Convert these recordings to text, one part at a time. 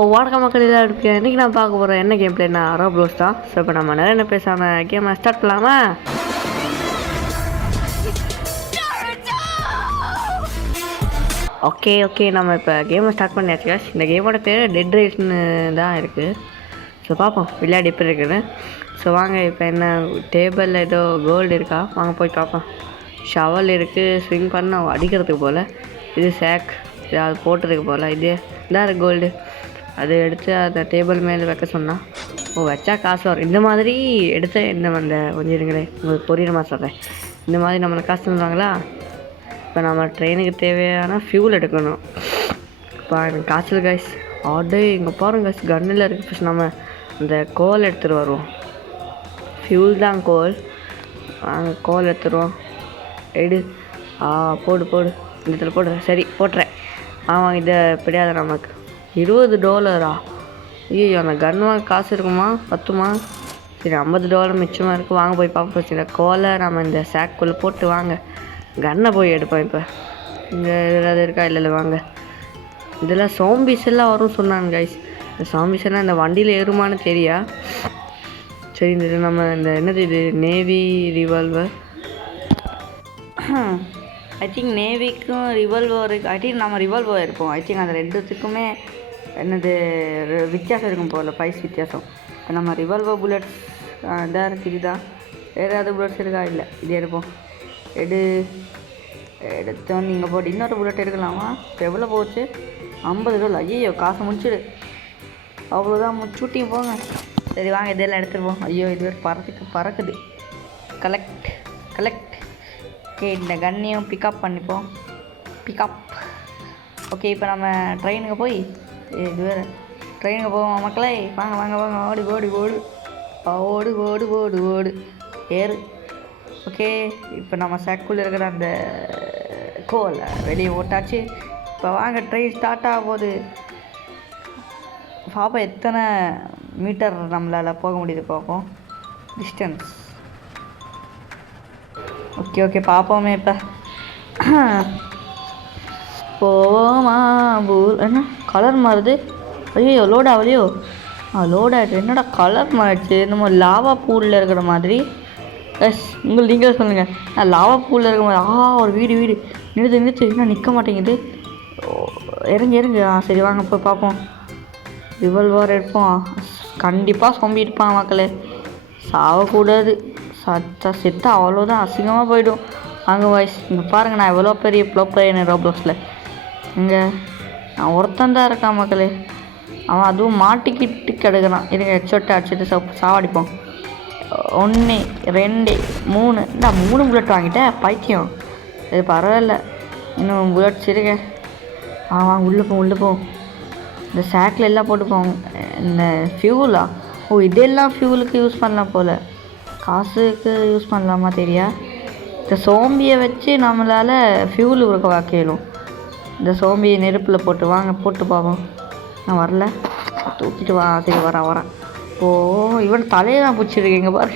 வணக்கம் மக்கள் எல்லாம் இருக்கு. இன்றைக்கி நான் பார்க்க போகிறேன் என்ன கேம் பிளேனா ரோப்ளோஸ் தான். ஸோ இப்போ நம்ம நிறைய என்ன பேசாமல் கேமை ஸ்டார்ட் பண்ணலாமா? ஓகே நம்ம இப்போ கேமை ஸ்டார்ட் பண்ணியாச்சு. இந்த கேமோட பேர் டெட் ரேஸ்னு தான் இருக்குது. ஸோ பார்ப்போம் விளையாடி எப்படி இருக்குன்னு. ஸோ வாங்க இப்போ என்ன டேபிளில் ஏதோ கோல்டு இருக்கா, வாங்க போய் பார்ப்போம். ஷவல் இருக்குது, ஸ்விங் பண்ண அடிக்கிறதுக்கு போல். இது சேக், இது அது போட்டுருக்கு போல். இது இதான் இருக்குது கோல்டு. அது எடுத்து அந்த டேபிள் மேலே வைக்க சொன்னால் வச்சா காசு வரும். இந்த மாதிரி எடுத்து என்ன அந்த கொஞ்சம் இருங்களேன், உங்களுக்கு புரியுற மாதிரி சொல்கிறேன். இந்த மாதிரி நம்மளுக்கு காசு தந்துடுவாங்களா? இப்போ நம்ம ட்ரெயினுக்கு தேவையான ஃபியூல் எடுக்கணும். இப்போ எனக்கு காய்ச்சல் கைஸ் ஆர்டே இங்கே பாருங்க கைஸ், கன்னில் இருக்குது. ஃபஸ்ட் நம்ம அந்த கோல் எடுத்துகிட்டு வருவோம். ஃபியூல் தான் கோல். அங்கே கோல் எடுத்துருவோம். எடு போடு இந்த இடத்துல போடு. சரி போட்டுறேன். ஆமாம் இதை எப்படியாவது நமக்கு $20. ஐயோ அந்த கன் வாங்க காசு இருக்குமா, பத்துமா? சரி $50 மிச்சமாக இருக்குது. வாங்க போய் பார்ப்போம். இந்த கோலை நம்ம இந்த சேக்குள்ளே போட்டு வாங்க கன்னை போய் எடுப்போம். இப்போ இங்கே ஏதாவது இருக்கா? இல்லை வாங்க. இதெல்லாம் சோம்பிஸ் எல்லாம் வரும் சொன்னாங்க கைஸ். இந்த சோம்பிஸ் எல்லாம் இந்த வண்டியில் ஏறுமான்னு தெரியா? சரி இந்த நம்ம இந்த என்னது இது நேவி ரிவால்வர். ஐ திங்க் நேவிக்கும் ரிவால்வர், ஐ திங்க் நம்ம ரிவால்வர் இருப்போம். ஐ திங்க் அந்த ரெண்டுத்துக்குமே என்னது வித்தியாசம் இருக்கும் போல், ப்ரைஸ் வித்தியாசம். இப்போ நம்ம ரிவால்வர் புல்லட்ஸ் இதாக இருக்குது. இதுதான் வேறு ஏதாவது புல்லட்ஸ் இருக்கா? இல்லை இது எடுப்போம். எடுத்தோம் நீங்கள் போட்டு இன்னொரு புல்லட் எடுக்கலாமா? இப்போ எவ்வளோ போச்சு? $50. ஐயோ காசை முடிச்சுடு, அவ்வளோதான் முடிச்சுட்டிங்க போங்க. சரி வாங்க இதெல்லாம் எடுத்துருப்போம். ஐயோ இது பறக்குது. கலெக்ட் ஓகே இந்த கன்னையும் பிக்கப் பண்ணிப்போம். ஓகே இப்போ நம்ம ட்ரெயினுக்கு போய் இது வேறு ட்ரெயினுக்கு போவோம் மக்களே. வாங்க ஓடு ஏறு. ஓகே இப்போ நம்ம சேக்குள்ளே இருக்கிற அந்த கோலை வெளியே ஓட்டாச்சு. இப்போ வாங்க ட்ரெயின் ஸ்டார்ட் ஆக போகுது. பாப்பா எத்தனை மீட்டர் நம்மளால் போக முடியுது பார்ப்போம். டிஸ்டன்ஸ் ஓகே பார்ப்போமே. இப்போ போவோமா? என்ன கலர் மாறுது? ஐயோ லோட் ஆகலையோ? லோட் ஆகிட்டு. என்னடா கலர் மாறிடுச்சு, நம்ம லாவா பூலில் இருக்கிற மாதிரி. நீங்களே சொல்லுங்கள். லாவா பூலில் இருக்கிற மாதிரி. ஒரு வீடு நிறுத்து இன்னும் நிற்க மாட்டேங்குது. இறங்கு. சரி வாங்க போய் பார்ப்போம். ரிவால்வர் எடுப்போம். கண்டிப்பாக சொம்பி இருப்பான் மக்களே, சாவக்கூடாது. செத்தா அவ்வளோதான், அசிங்கமாக போயிடும். வாங்க வாய்ஸ் இங்கே பாருங்கள், நான் எவ்வளோ பெரிய ப்ளோ பிளேயர் ரோப்ளோஸில். இங்கே நான் ஒருத்தன் தான் இருக்கான் மக்களே. அவன் அதுவும் மாட்டிக்கிட்டு கிடக்குறான். இருங்க ஹெட்ஷாட்டை அடிச்சுட்டு சாவடிப்போம். 1 2 3 நான் 3 புல்லட் வாங்கிட்டேன். பைத்தியம். இது பரவாயில்ல, இன்னும் புல்லட்ஸ் இருக்க. வாங்க உள்ளே போ. இந்த சேக்கில் எல்லாம் போட்டுப்போம். இந்த ஃபியூலா? இதெல்லாம் ஃபியூலுக்கு யூஸ் பண்ணலாம் போல், காசுக்கு யூஸ் பண்ணலாமா தெரியா? இந்த சோம்பியை வச்சு நம்மளால் ஃபியூல் உருக்க வாக்கிடும். இந்த சோம்பியை நெருப்பில் போட்டு போட்டு பார்ப்போம். நான் வரல, தூக்கிட்டு சரி வரேன். இவன் தலையை தான் பிடிச்சிருக்கேங்க பாரு,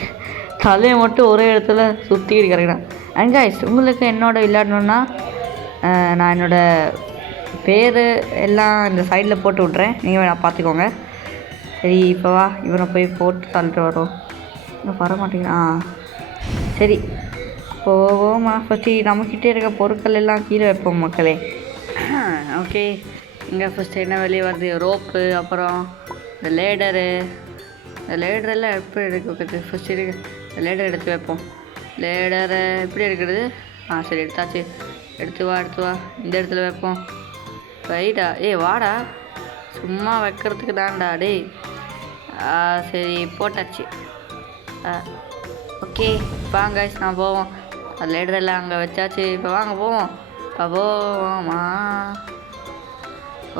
தலையை மட்டும் ஒரே இடத்துல சுற்றிக்கிட்டு கிடக்குறேன். அண்ட் கைஸ் உங்களுக்கு என்னோட விளையாடணுன்னா நான் என்னோடய பேர் எல்லாம் இந்த சைடில் போட்டு விட்றேன், நீங்கள் வேணா பார்த்துக்கோங்க. சரி இப்போ வா, இவனை போய் போட்டு தள்ளிட்டு வரோம். இன்னும் வர மாட்டேங்கிறான். சரி போவோமா? ஃபஸ்ட்டு நம்மக்கிட்டே இருக்க பொருட்கள் எல்லாம் கீழே வைப்போம் மக்களே. ஓகே இங்கே ஃபஸ்ட்டு என்ன வெளியே வருது? ரோப்பு, அப்புறம் இந்த லேடரெல்லாம் எப்படி எடுக்க ஃபஸ்ட்டு இந்த லேடர் எடுத்து வைப்போம். லேடரை எப்படி எடுக்கிறது? சரி எடுத்தாச்சு. எடுத்து வா இந்த இடத்துல வைப்போம். ரைட்டா? வாடா, சும்மா வைக்கிறதுக்கு தான்டா டேய். சரி போட்டாச்சு. ஓகே வாங்க நான் போவோம். அது லேடரெல்லாம் அங்கே வச்சாச்சு. இப்போ வாங்க போவோமா?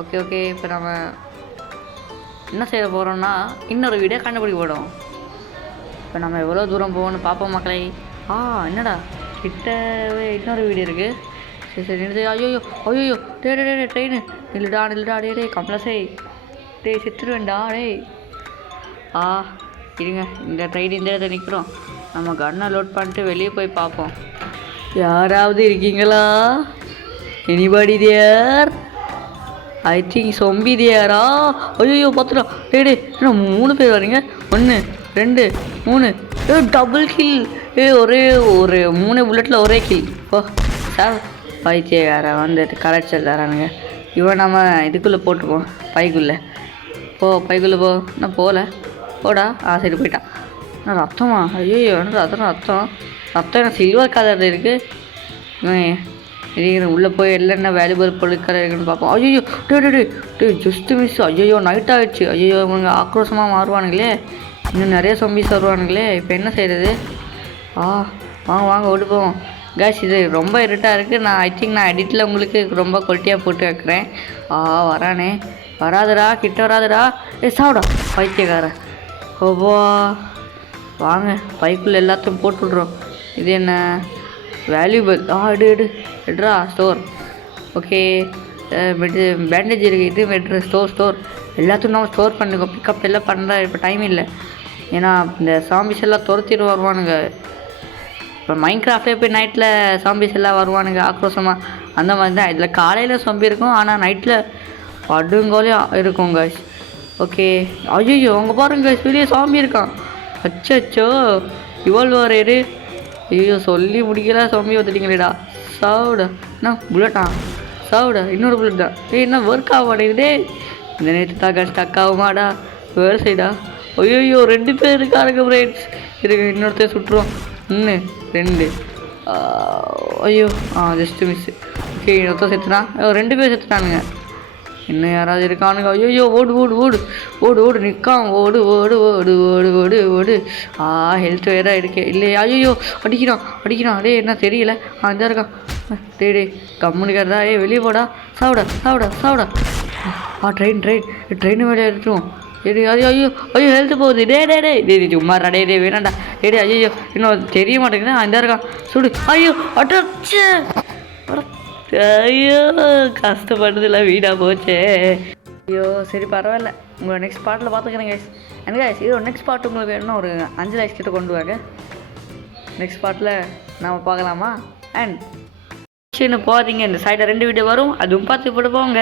ஓகே இப்போ நம்ம என்ன செய்ய போகிறோம்னா இன்னொரு வீடியோ கண்டுபிடிக்க போகிறோம். இப்போ நம்ம எவ்வளோ தூரம் போகணும்னு பார்ப்போம் மக்களே. என்னடா கிட்டவே இன்னொரு வீடியோ இருக்குது. சரி நிறுத்து. ஐயோ டே ட்ரெயின் நில்லுடா டே கம்ப்ளஸே டே செத்துருவேண்டா டே. இருங்க இந்த ட்ரெயின் இந்த இடத்துல நிற்கிறோம். நம்ம கன்னை லோட் பண்ணிட்டு வெளியே போய் பார்ப்போம். யாராவது இருக்கீங்களா? Anybody there? ஐ திங்க் சொம்பிதியாரா. ஐயோ பார்த்துடா. டே என்ன 3 பேர் வரீங்க? 1 2 3. Double kill. ஒரே ஒரு 3 புல்லட்டில் ஒரே கில். ஓ சார் பைத்தியக்கார வந்துட்டு கரெக்ட் தரானுங்க. இவன் நம்ம இதுக்குள்ளே போட்டுப்போம் பைக்குள்ளே. பைக்குள்ளே போ. நான் போகல. போடா. சரி போயிட்டான். நான் ரத்தமா? ஐயோ என்ன ரத்தம் என்ன சில்வர் கலர் இருக்குது. உள்ளே போய் என்ன வேல்யூபிள் பொருட்கள் இருக்குன்னு பார்ப்போம். ஐயோ டே ஜஸ்ட்டு மிஸ். ஐயோ நைட் ஆகிடுச்சு. ஐயோ இவங்க ஆக்ரோஷமாக மாறுவானுங்களே. இன்னும் நிறைய சொம்பிஸ் வருவானுங்களே. இப்போ என்ன செய்கிறது? வாங்க ஓடி போவோம். கேஸ் இது ரொம்ப இருட்டாக இருக்குது. ஐ திங்க் நான் எடிட்டில் உங்களுக்கு ரொம்ப குவாலிட்டியாக போட்டு வைக்கிறேன். வரானே. வராதுடா, கிட்ட வராதுடா. சாப்பிடா பைத்தியக்கார. ஓவா வாங்க பைக்குள்ளே எல்லாத்தையும் போட்டு விட்றோம். இது என்ன வேல்யூபிள்? எடுறா ஸ்டோர். ஓகே பேண்டேஜ் இருக்குது. இது மெட்ரு ஸ்டோர் எல்லாத்தையும் நம்ம ஸ்டோர் பண்ணுங்க. பிக்கப் எல்லாம் பண்ணுற இப்போ டைம் இல்லை. ஏன்னா இந்த சாம்பிஸ் எல்லாம் துரத்திட்டு வருவானுங்க. இப்போ மைன்கிராஃப்டே போய் நைட்டில் சாம்பிஸ் எல்லாம் வருவானுங்க ஆக்ரோஷமாக. அந்த மாதிரி தான் இதில் காலையில் சொம்பி இருக்கும், ஆனால் நைட்டில் படுங்கோலையும் இருக்கும் கைஸ். ஓகே ஐயோ அங்கே பாருங்க கைஸ், வெளியே சாம்பி இருக்கான். அச்சோ இவ்வளோ ரேரு. ஐயோ சொல்லி முடிக்கல, சாம்பி வந்துட்டீங்களேடா. சாவுடா. என்ன புல்லட்டா? சாவுடா. இன்னொரு புல்லட் தான். என்ன ஒர்க் ஆக மாட்டேங்குதே. இந்த நேற்று தான் கைஸ் ஸ்டக் ஆகுமாடா. வேறு சைடா. ஐயோ 2 பேர் இருக்காருங்க ஃப்ரெண்ட்ஸ். இருக்கு இன்னொருத்தர் சுட்டுருவோம். 1 2. ஐயோ ஜஸ்ட்டு மிஸ்ஸு. ஓகே இன்னொருத்தர் செத்துட்டான். 2 பேர் செத்துட்டானுங்க. இன்னும் யாராவது இருக்கானுங்க? ஐயோ ஓடு நிற்கான். ஓடு. ஹெல்த் வேற இருக்கு இல்லையா? ஐயோ அடிக்கிறான். என்ன தெரியல. இந்த இருக்கான். டே கம்முனிக்கிறதா. வெளியே போடா. சாப்பிடா. ட்ரெயின் மேலே எடுத்துருவோம். ஐயோ ஹெல்த் போகுது. டே சும்மாடா. டே வேணாண்டா. ஐயோ இன்னும் தெரிய மாட்டேங்குது. இந்த இருக்கான். சுடு. ஐயோ அட்டாச்சு. ஐயோ கஷ்டப்பட்டதில்ல, வீடாக போச்சே. ஐயோ சரி பரவாயில்ல. உங்களை நெக்ஸ்ட் பார்ட்டில் பார்த்துக்கிறேன் கைஸ். எனக்கு கைஸ் இது நெக்ஸ்ட் பார்ட் உங்களுக்கு வேணும்னா ஒரு 5 லைக்ஸ் கிட்ட கொண்டு வாங்க. நெக்ஸ்ட் பார்ட்டில் நாம் பார்க்கலாமா? அண்ட் போகிறீங்க இந்த சைடில் 2 வீடியோ வரும், அதுவும் பார்த்து போட்டு போங்க.